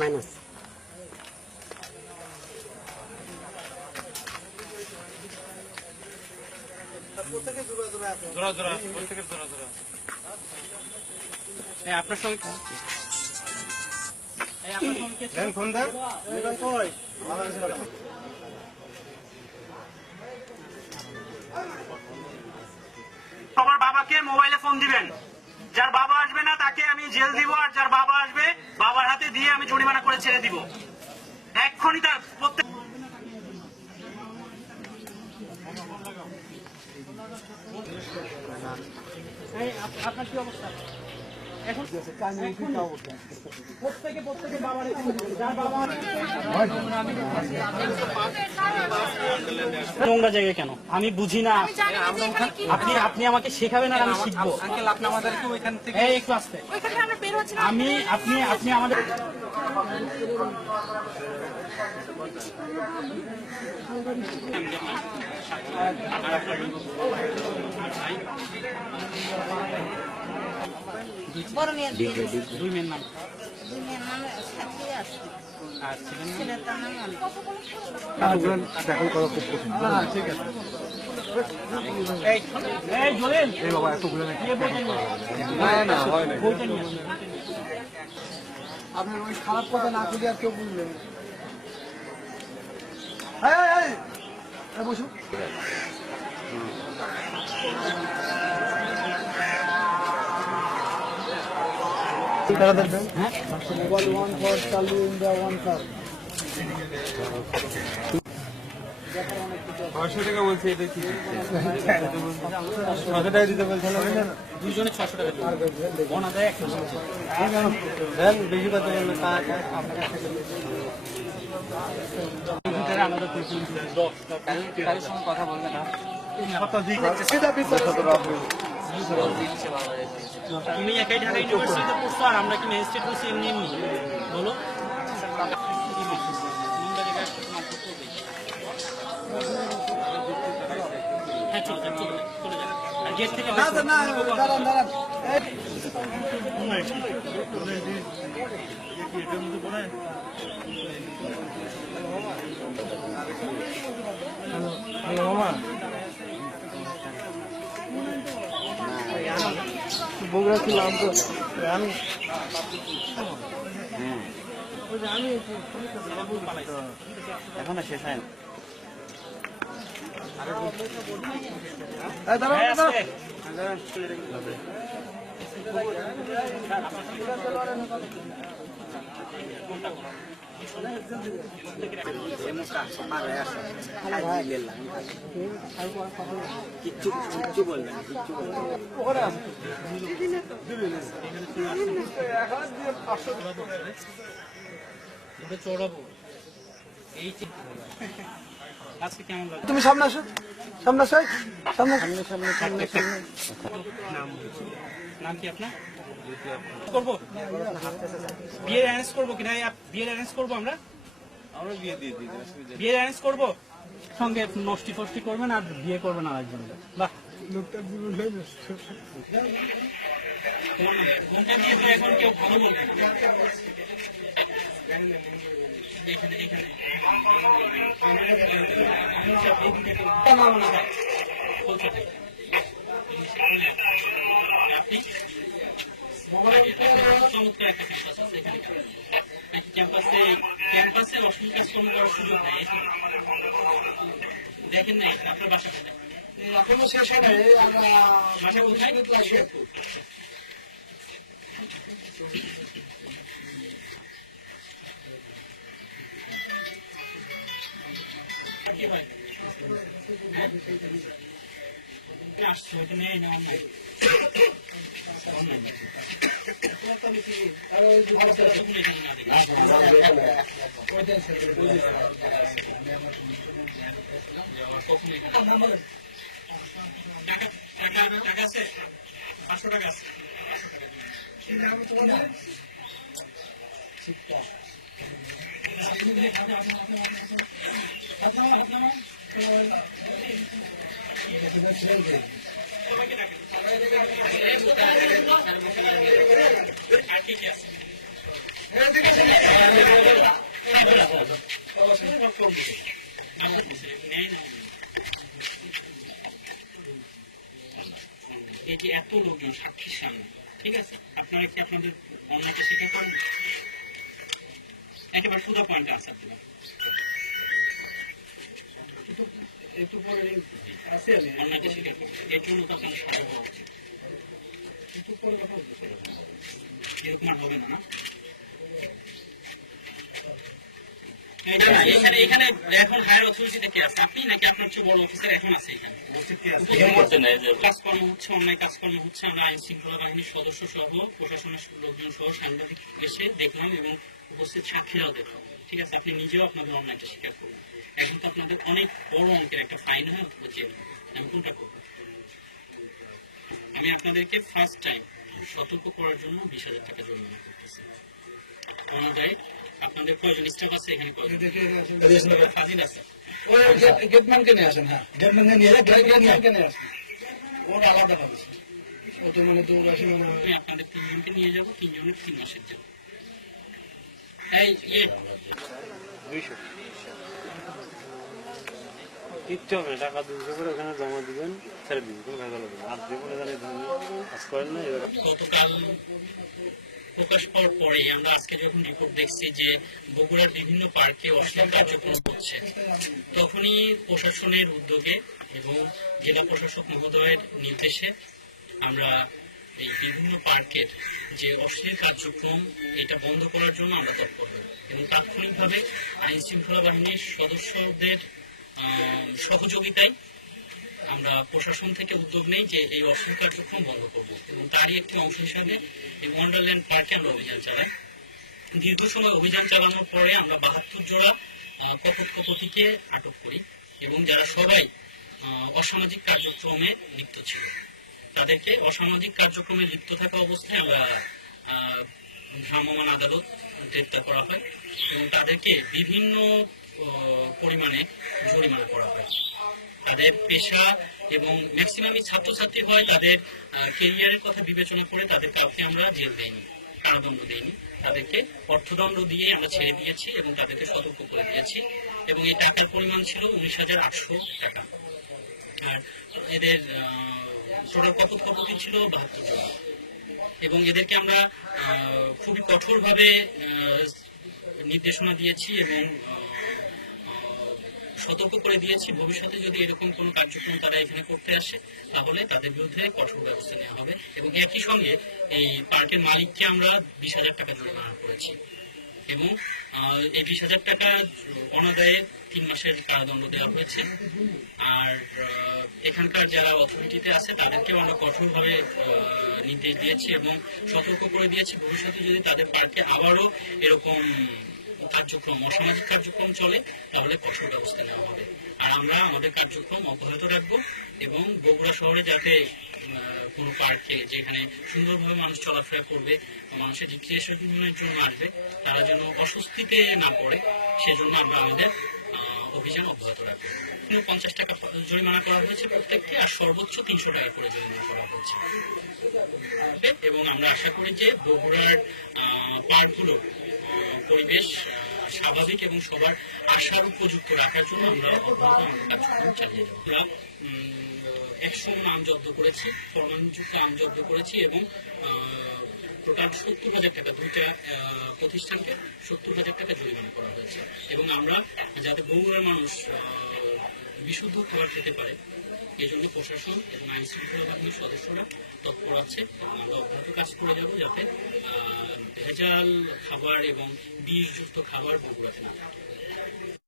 Minus জোড়া জোড়া প্রত্যেকের জোড়া জোড়া। আপনার সঙ্গে সবার বাবাকে মোবাইলে ফোন দিবেন। যার বাবা আসবে না তাকে আমি জেল দিব আর যার বাবা আসবে বাবার হাতে দিয়ে আমি জরিমানা করে ছেড়ে দিব। এক্ষুনি তার প্রত্যেক এই আপ- আপনার কি অবস্থা? এখন এখন প্রত্যেকে প্রত্যেকে বাবার নোংরা জায়গায় কেন? আমি বুঝি না। আপনি আপনি আমাকে শেখাবেন আর আমি শিখব। একটু আসতে। আমি আপনি আপনি আমাদের বড় মেয়ের বিয়ে দিয়েছি। দুই মেয়ের নাম। এই বাবা না না হয় না। আপনার ওই খারাপ কথা না খুঁজে আর কেউ বুঝবেন ওয়ান ফর ছয়শো টাকা বলছে এটা কি? ছশো টাকা দিতে বলছে দুজনে ছশো টাকা বেশি কথা বললে তা ভিতরে আমাদের দুই তিন দশ কারোর সঙ্গে কথা বলবে না তুমি একাই ঢাকা ইউনিভার্সিটিতে পড়ছো আর আমরা কি ম্যাজিস্ট্রেট হচ্ছি এমনি এমনি বলো। হ্যাঁ চলে যান চলে যান গেট থেকে। দাঁড়ান দাঁড়ান বগুড়া ছিল আমি এখনও শেষ হয় না চড়াবো এই আজকে কেমন তুমি সামনে আসো সামনে আসো এই, সামনে আসো। নাম কি আপনার করব বিয়ের অ্যারেঞ্জ করব কি না? বিয়ের অ্যারেঞ্জ করব আমরা? আমরা বিয়ে দিয়ে দিই বিয়ের অ্যারেঞ্জ করব? সঙ্গে নষ্টি ফষ্টি করবেন আর বিয়ে করবেন আর একজন বাহ এখন কেউ ভালো বলবে। এখানে এখানে। আপনি চমৎকার একটা ক্যাম্পাস ক্যাম্পাসে অশ্লীল কাজকর্ম করার নেই দেখেন নাই আপনার বাসা কোথায় শেষ হয় না আমরা বাসা কোথায়? আসছে নেই নেওয়া নাই টাকা আছে পাঁচশো টাকা আছে কে আছে নেয় না এই যে এত লোকজন সাক্ষীর সামনে, ঠিক আছে? আপনারা কি আপনাদের অন্যকে স্বীকার করেন? একেবারে সুদা পয়েন্টে আনসার দিলাম এর জন্য তো আপনাদের সাজা হওয়া উচিত। এরকম আর হবে না না? এই না, না, এখানে এখানে এখন হায়ার অথরিটিতে কে আছে? আপনি নাকি আপনার চেয়ে বড় অফিসার এখন আছে এখানে? কাজকর্ম হচ্ছে অন্যায় কাজকর্ম হচ্ছে আমরা আইন শৃঙ্খলা বাহিনীর সদস্য সহ প্রশাসনের লোকজন সহ সাংবাদিক এসে দেখলাম এবং উপস্থিত সাক্ষীরাও দেখলাম। ঠিক আছে আপনি নিজেও আপনাদের অন্যায়টা স্বীকার করবেন এখন তো আপনাদের অনেক বড় অঙ্কের একটা ফাইন হয় অথবা আমি কোনটা করব? আমি আপনাদেরকে ফার্স্ট টাইম সতর্ক করার জন্য বিশ হাজার টাকা জরিমানা করতেছি। অনুযায়ী আপনাদের কয়জন স্টাফ আছে এখানে ফাজিল আছে। গেটম্যানকে নিয়ে আসেন হ্যাঁ। গেটম্যানকে নিয়ে গেটম্যানকে নিয়ে আসেন। ওর আলাদা হবে ও তো মানে দৌড়াশি মানে আমি আপনাদের তিনজনকে নিয়ে যাব তিনজনের তিন মাসের জন্য। এই ইয়ে প্রকাশ পাওয়ার পরে আমরা আজকে যখন রিপোর্ট দেখছি যে বগুড়ার বিভিন্ন পার্কে অশ্লীল কার্যক্রম হচ্ছে, তখনই প্রশাসনের উদ্যোগে এবং জেলা প্রশাসক মহোদয়ের নির্দেশে আমরা এই বিভিন্ন পার্কের যে অশ্লীল কার্যক্রম, এটা বন্ধ করার জন্য আমরা তৎপর হই এবং তাৎক্ষণিকভাবে আইন শৃঙ্খলা বাহিনীর সদস্যদের সহযোগিতায় আমরা প্রশাসন থেকে উদ্যোগ নেই যে এই অশ্লীল কার্যক্রম বন্ধ করব। এবং তারই একটি অংশ হিসাবে এই ওয়ান্ডারল্যান্ড পার্কে আমরা অভিযান চালাই। দীর্ঘ সময় অভিযান চালানোর পরে আমরা বাহাত্তর জোড়া কপট কপতিকে আটক করি এবং যারা সবাই অসামাজিক কার্যক্রমে লিপ্ত ছিল, তাদেরকে অসামাজিক কার্যক্রমে লিপ্ত থাকা অবস্থায় আমরা ভ্রাম্যমাণ আদালত গ্রেপ্তার করা হয় এবং তাদেরকে বিভিন্ন পরিমাণে জরিমানা করা হয়। তাদের পেশা এবং ম্যাক্সিমামই ছাত্রছাত্রী হয়, তাদের কেরিয়ারের কথা বিবেচনা করে তাদের কাউকে আমরা জেল দেইনি, কারাদণ্ড দেইনি। তাদেরকে অর্থদণ্ড দিয়ে আমরা ছেড়ে দিয়েছি এবং তাদেরকে সতর্ক করে দিয়েছি এবং এই টাকার পরিমাণ ছিল উনিশ হাজার আটশো টাকা। আর এদের টোটাল কপতি ছিল? বাহাত্তর জন। এবং এদেরকে আমরা খুবই কঠোরভাবে নির্দেশনা দিয়েছি এবং সতর্ক করে দিয়েছি, ভবিষ্যতে যদি এরকম কোনো কার্যক্রম তারা এখানে করতে আসে, তাহলে তাদের বিরুদ্ধে কঠোর ব্যবস্থা নেওয়া হবে এবং একই সঙ্গে এই পার্কের মালিককে আমরা বিশ হাজার টাকা জরিমানা করেছি এবং এই বিশ হাজার টাকা অনাদায়ে তিন মাসের কারাদণ্ড দেওয়া হয়েছে। আর এখানকার যারা অথরিটিতে আছে, তাদেরকেও আমরা কঠোরভাবে নির্দেশ দিয়েছি এবং সতর্ক করে দিয়েছি। ভবিষ্যতে যদি তাদের পার্কে আবারও এরকম কার্যক্রম, অসামাজিক কার্যক্রম চলে, তাহলে কঠোর ব্যবস্থা নেওয়া হবে। আর আমরা আমাদের কার্যক্রম অব্যাহত রাখব এবং বগুড়া শহরে যাতে কোনো পার্কে যেখানে সুন্দরভাবে মানুষ চলাফেরা করবে, মানুষের রিক্রিয়েশনের জন্য আসবে, তারা যেন অস্বস্তিতে না পড়ে, সেজন্য আমরা আমাদের অভিযান অব্যাহত রাখব। পঞ্চাশ টাকা জরিমানা করা হয়েছে প্রত্যেককে, আর সর্বোচ্চ তিনশো টাকা করে জরিমানা করা হয়েছে। এবং আমরা আশা করি যে বগুড়ার পার্কগুলো পরিবেশ স্বাভাবিক এবং সবার আশার উপযুক্ত রাখার জন্য আমরা অব্যাহত আমাদের কার্যক্রম চালিয়ে যাব। আমরা একশো আম জব্দ করেছি, ফরমানযুক্ত আম জব্দ করেছি এবং টোটাল সত্তর হাজার টাকা, দুইটা প্রতিষ্ঠানকে সত্তর হাজার টাকা জরিমানা করা হয়েছে। এবং আমরা যাতে বগুড়ার মানুষ বিশুদ্ধ খাবার খেতে পারে এই জন্য প্রশাসন এবং আইন শৃঙ্খলা বাহিনীর সদস্যরা তৎপর আছে। এবং আমরা অব্যাহত কাজ করে যাব যাতে ভেজাল খাবার এবং বিষযুক্ত খাবার বগুড়াতে না থাকে।